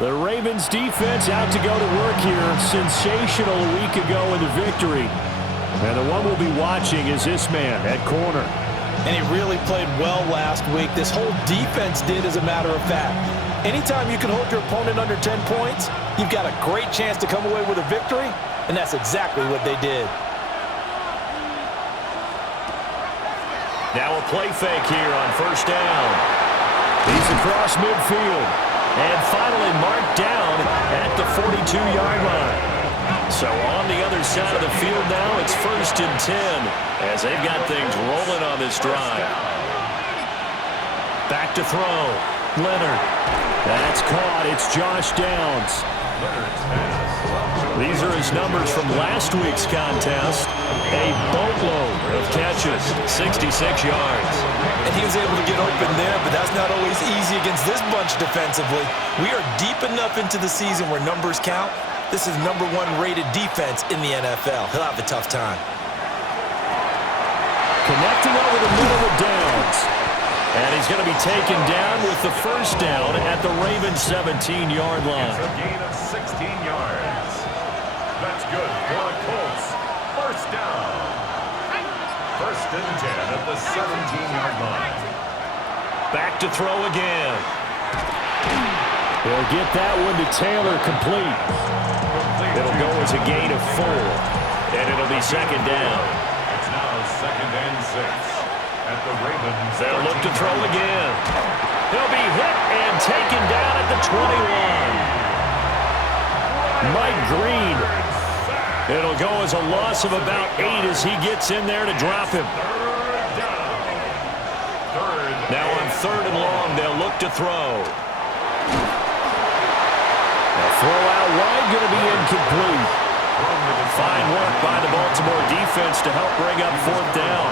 The Ravens defense out to go to work here. Sensational a week ago in the victory. And the one we'll be watching is this man at corner. And he really played well last week. This whole defense did, as a matter of fact. Anytime you can hold your opponent under 10 points, you've got a great chance to come away with a victory, and that's exactly what they did. Now a play fake here on first down. He's across midfield. And finally marked down at the 42-yard line. So on the other side of the field now, it's 1st and 10 as they've got things rolling on this drive. Back to throw. Leonard. That's caught. It's Josh Downs. These are his numbers from last week's contest. A boatload of catches, 66 yards. And he was able to get open there, but that's not always easy against this bunch defensively. We are deep enough into the season where numbers count. This is #1 rated defense in the NFL. He'll have a tough time. Connecting over the middle with Downs. And he's going to be taken down with the first down at the Ravens 17-yard line. It's a gain of 16 yards. That's good for the Colts. First down. 1st and 10 at the 17-yard line. Back to throw again. He'll get that one to Taylor complete. It'll go as a gain of 4. And it'll be 2nd down. It's now 2nd and 6 at the Ravens. They'll look to throw again. He'll be hit and taken down at the 21. Mike Green. It'll go as a loss of about 8 as he gets in there to drop him. Now on 3rd and long, they'll look to throw. A throw out wide, going to be incomplete. Fine work by the Baltimore defense to help bring up 4th down.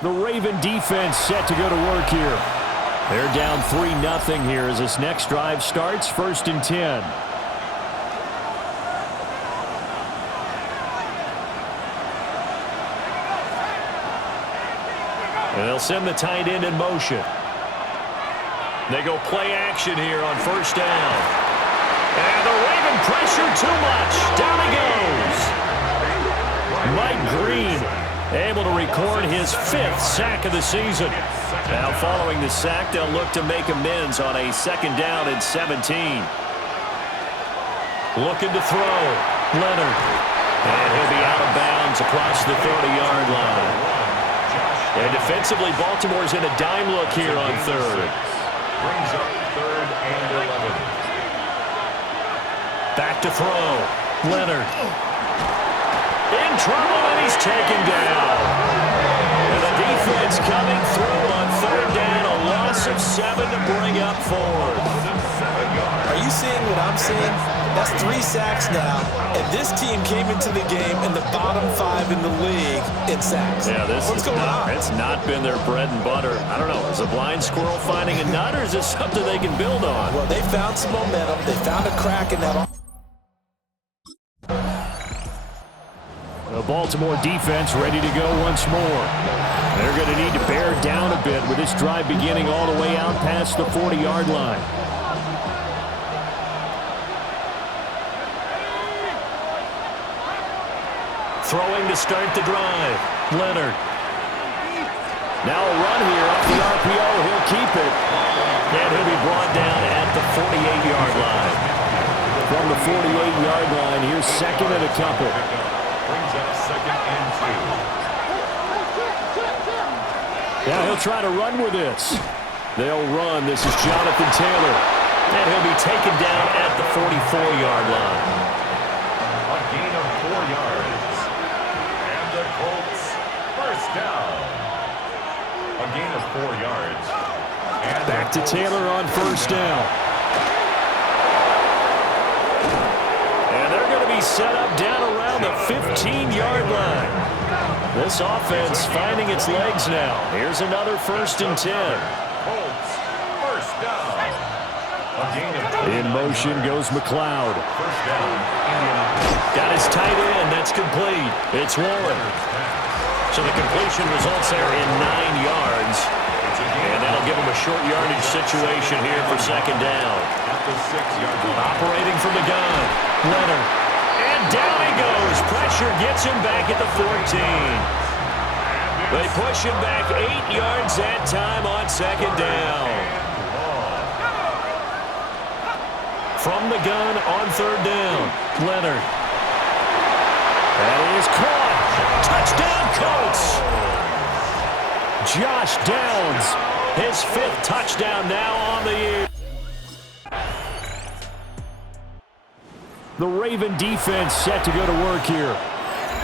The Raven defense set to go to work here. They're down 3-0 here as this next drive starts. 1st and 10. And they'll send the tight end in motion. They go play action here on 1st down. And the Raven pressure too much. Down he goes. Mike Green able to record his 5th sack of the season. Now following the sack, they'll look to make amends on a 2nd down and 17. Looking to throw. Leonard. And he'll be out of bounds across the 30-yard line. And defensively, Baltimore's in a dime look here on 3rd. Brings up 3rd and 11. Back to throw. Leonard. In trouble, and he's taken down. And the defense coming through on 3rd down. A loss of 7 to bring up 4th. Are you seeing what I'm seeing? That's 3 sacks now, and this team came into the game in the bottom 5 in the league in sacks. Yeah, What's going on? It's not been their bread and butter. I don't know. Is a blind squirrel finding a nut, or is this something they can build on? Well, they found some momentum. They found a crack in that. The Baltimore defense ready to go once more. They're going to need to bear down a bit with this drive beginning all the way out past the 40-yard line. Throwing to start the drive. Leonard. Now a run here off the RPO. He'll keep it. And he'll be brought down at the 48-yard line. From the 48-yard line, here's 2nd and a couple. Brings up 2nd and 2. Now he'll try to run with this. They'll run. This is Jonathan Taylor. And he'll be taken down at the 44-yard line. A gain of 4 yards. And the Colts, 1st down. A gain of 4 yards. And back to Taylor on 1st down. And they're going to be set up down around the 15-yard line. This offense finding its legs now. Here's another 1st and 10. Colts, 1st down. A gain of 2. In motion goes McLeod. 1st down, Indianapolis. Got his tight end. That's complete. It's Warren. So the completion results there in 9 yards. And that'll give them a short yardage situation here for second down. At the 6-yard line. Operating from the gun, Leonard. And down he goes. Pressure gets him back at the 14. They push him back 8 yards that time on second down. From the gun on third down, Leonard. That is caught. Touchdown, Colts. Josh Downs, his 5th touchdown now on the year. The Raven defense set to go to work here.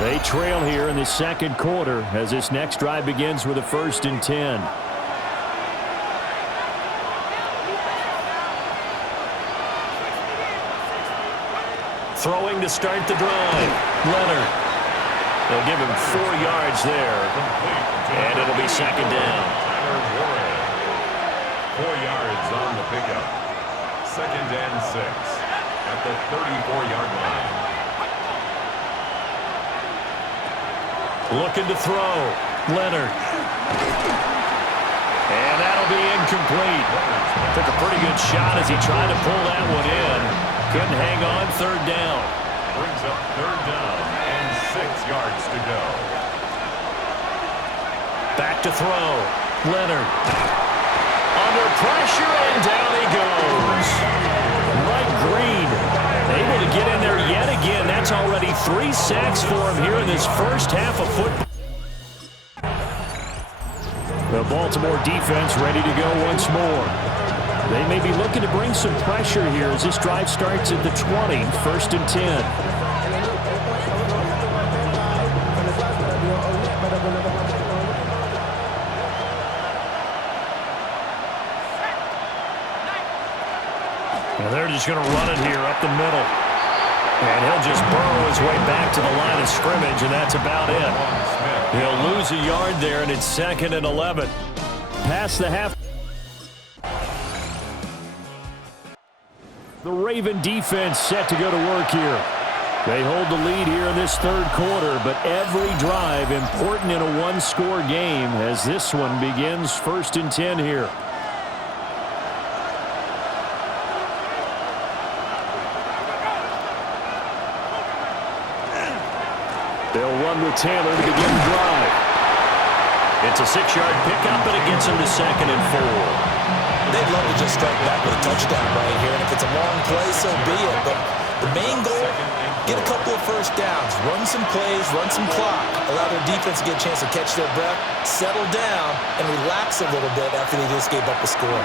They trail here in the second quarter as this next drive begins with a 1st and 10. Throwing to start the drive, Leonard. They'll give him 4 yards there, and it'll be second down. 4 yards on the pickup. 2nd and 6 at the 34-yard line. Looking to throw, Leonard. And that'll be incomplete. Took a pretty good shot as he tried to pull that one in. Couldn't hang on, third down. Brings up third down and 6 yards to go. Back to throw, Leonard. Under pressure, and down he goes. Mike Green able to get in there yet again. That's already 3 sacks for him here in this first half of football. The Baltimore defense ready to go once more. They may be looking to bring some pressure here as this drive starts at the 20, 1st and 10. And they're just going to run it here up the middle. And he'll just burrow his way back to the line of scrimmage, and that's about it. He'll lose a yard there, and it's 2nd and 11. Past the half. The Raven defense set to go to work here. They hold the lead here in this third quarter, but every drive important in a one-score game as this one begins 1st and 10 here. They'll run with Taylor to begin the drive. It's a 6-yard pickup, and it gets him to 2nd and 4. They'd love to just strike back with a touchdown right here, and if it's a long play, so be it. But the main goal, get a couple of first downs, run some plays, run some clock, allow their defense to get a chance to catch their breath, settle down, and relax a little bit after they just gave up a score.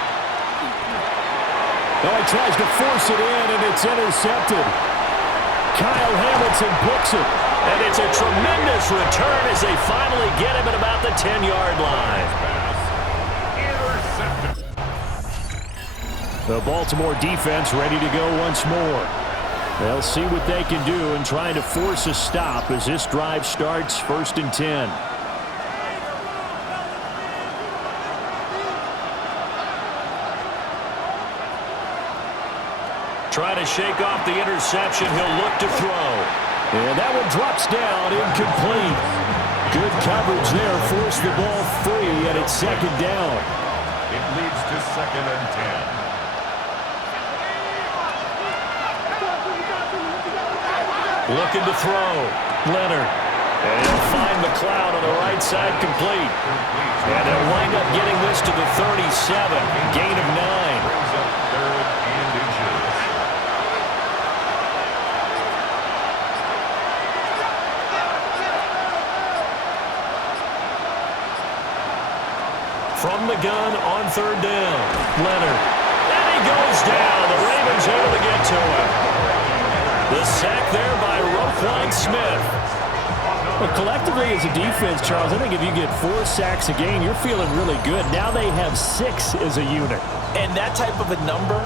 Now he tries to force it in, and it's intercepted. Kyle Hamilton picks it, and it's a tremendous return as they finally get him at about the 10-yard line. The Baltimore defense ready to go once more. They'll see what they can do in trying to force a stop as this drive starts 1st and 10. Try to shake off the interception. He'll look to throw. And that one drops down, incomplete. Good coverage there, forced the ball free, and it's 2nd down. It leads to 2nd and 10. Looking to throw, Leonard. And he'll find McLeod on the right side complete. And they'll wind up getting this to the 37, gain of 9. Brings up 3rd and inches. From the gun on third down, Leonard. And he goes down. The Ravens able to get to him. The sack there by Roquan Smith. Well, collectively as a defense, Charles, I think if you get 4 sacks a game, you're feeling really good. Now they have 6 as a unit. And that type of a number,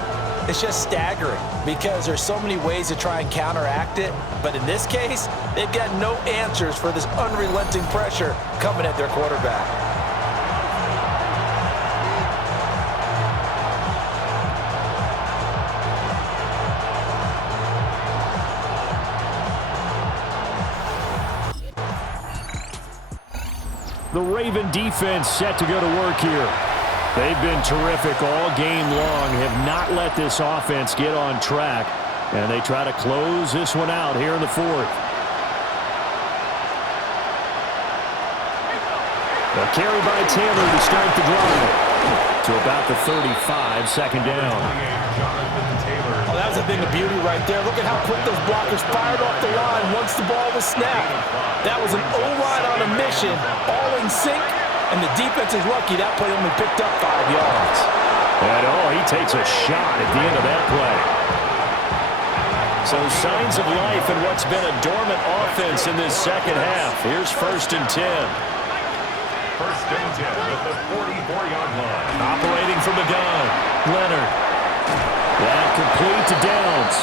it's just staggering because there's so many ways to try and counteract it. But in this case, they've got no answers for this unrelenting pressure coming at their quarterback. The Raven defense set to go to work here. They've been terrific all game long, have not let this offense get on track, and they try to close this one out here in the fourth. A carry by Taylor to start the drive to about the 35, second down. Oh, that was a thing of beauty right there. Look at how quick those blockers fired off the line once the ball was snapped. That was an O-line on a mission, all in sync, and the defense is lucky that play only picked up 5 yards. And he takes a shot at the end of that play. So signs of life in what's been a dormant offense in this second half. Here's 1st and 10. 1st and 10 at the 44-yard line. Operating from the gun, Leonard. That complete to Downs.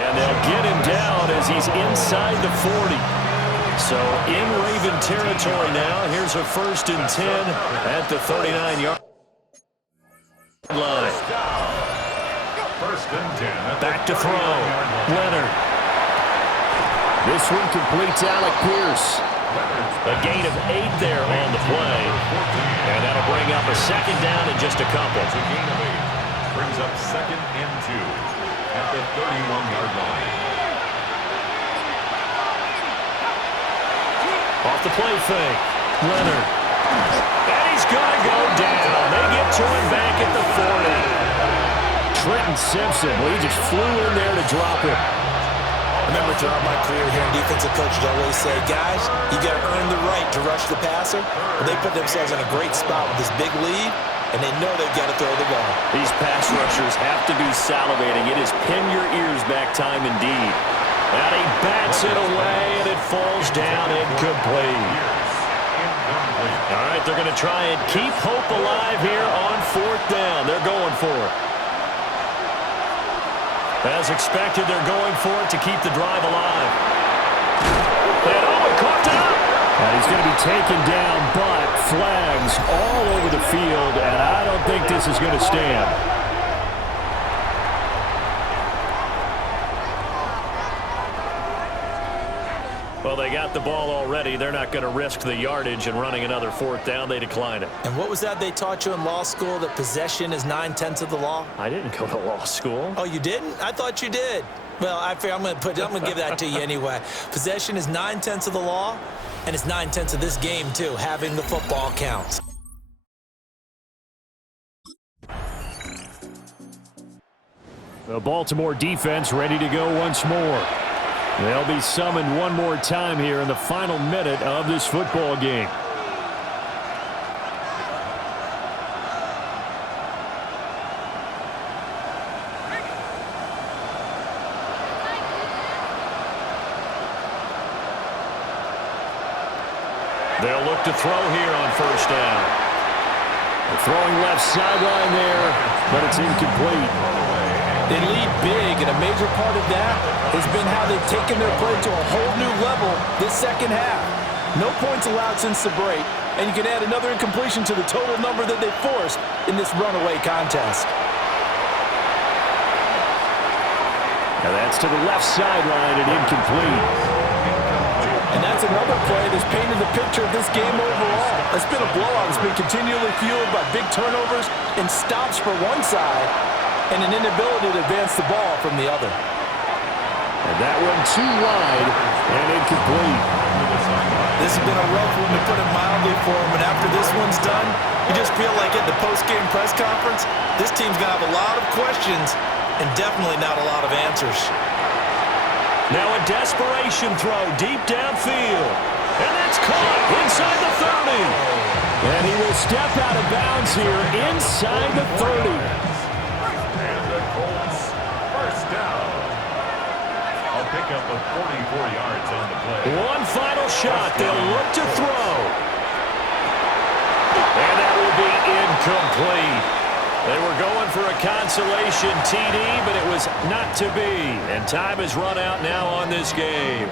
And they'll get him down as he's inside the 40. So in Raven territory now. Here's a 1st and 10 at the 39-yard line. 1st and 10. Back to throw. Leonard. This one complete to Alec Pierce. A gain of 8 there on the play. And that'll bring up a second down in just a couple. It's a gain of 8. Brings up 2nd and 2 at the 31-yard line. Off the play fake. Leonard. And he's going to go down. They get to him back at the 40. Trenton Simpson, well, he just flew in there to drop him. I remember throughout my career here, defensive coaches always say, guys, you got to earn the right to rush the passer. But they put themselves in a great spot with this big lead, and they know they've got to throw the ball. These pass rushers have to be salivating. It is pin your ears back time indeed. And he bats it away, and it falls down incomplete. All right, they're going to try and keep hope alive here on 4th down. They're going for it. As expected, they're going for it to keep the drive alive. And he caught up. And he's going to be taken down, but flags all over the field, and I don't think this is going to stand. Well, they got the ball already. They're not going to risk the yardage and running another 4th down. They declined it. And what was that they taught you in law school, that possession is 9/10 of the law? I didn't go to law school. Oh, you didn't? I thought you did. Well, I'm going to give that to you anyway. Possession is 9/10 of the law, and it's 9/10 of this game, too. Having the football counts. The Baltimore defense ready to go once more. They'll be summoned one more time here in the final minute of this football game. They'll look to throw here on 1st down. The throwing left sideline there, but it's incomplete. They lead big, and a major part of that has been how they've taken their play to a whole new level this second half. No points allowed since the break, and you can add another incompletion to the total number that they forced in this runaway contest. Now that's to the left sideline and incomplete. And that's another play that's painted the picture of this game overall. It's been a blowout. It's been continually fueled by big turnovers and stops for one side, and an inability to advance the ball from the other. And that one too wide and incomplete. This has been a rough one, to put it mildly, for him. And after this one's done, you just feel like at the post-game press conference, this team's going to have a lot of questions and definitely not a lot of answers. Now a desperation throw deep downfield. And that's caught inside the 30. And he will step out of bounds here inside the 30. Pick up of 44 yards on the play. One final shot. They'll look to throw. And that will be incomplete. They were going for a consolation TD, but it was not to be. And time has run out now on this game.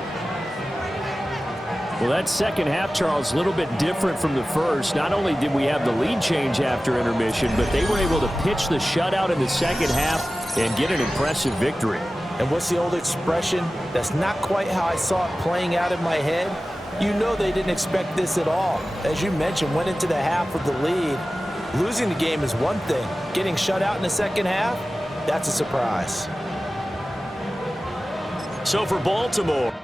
Well, that second half, Charles, a little bit different from the first. Not only did we have the lead change after intermission, but they were able to pitch the shutout in the second half and get an impressive victory. And what's the old expression? That's not quite how I saw it playing out in my head. You know they didn't expect this at all. As you mentioned, went into the half with the lead. Losing the game is one thing. Getting shut out in the second half, that's a surprise. So for Baltimore,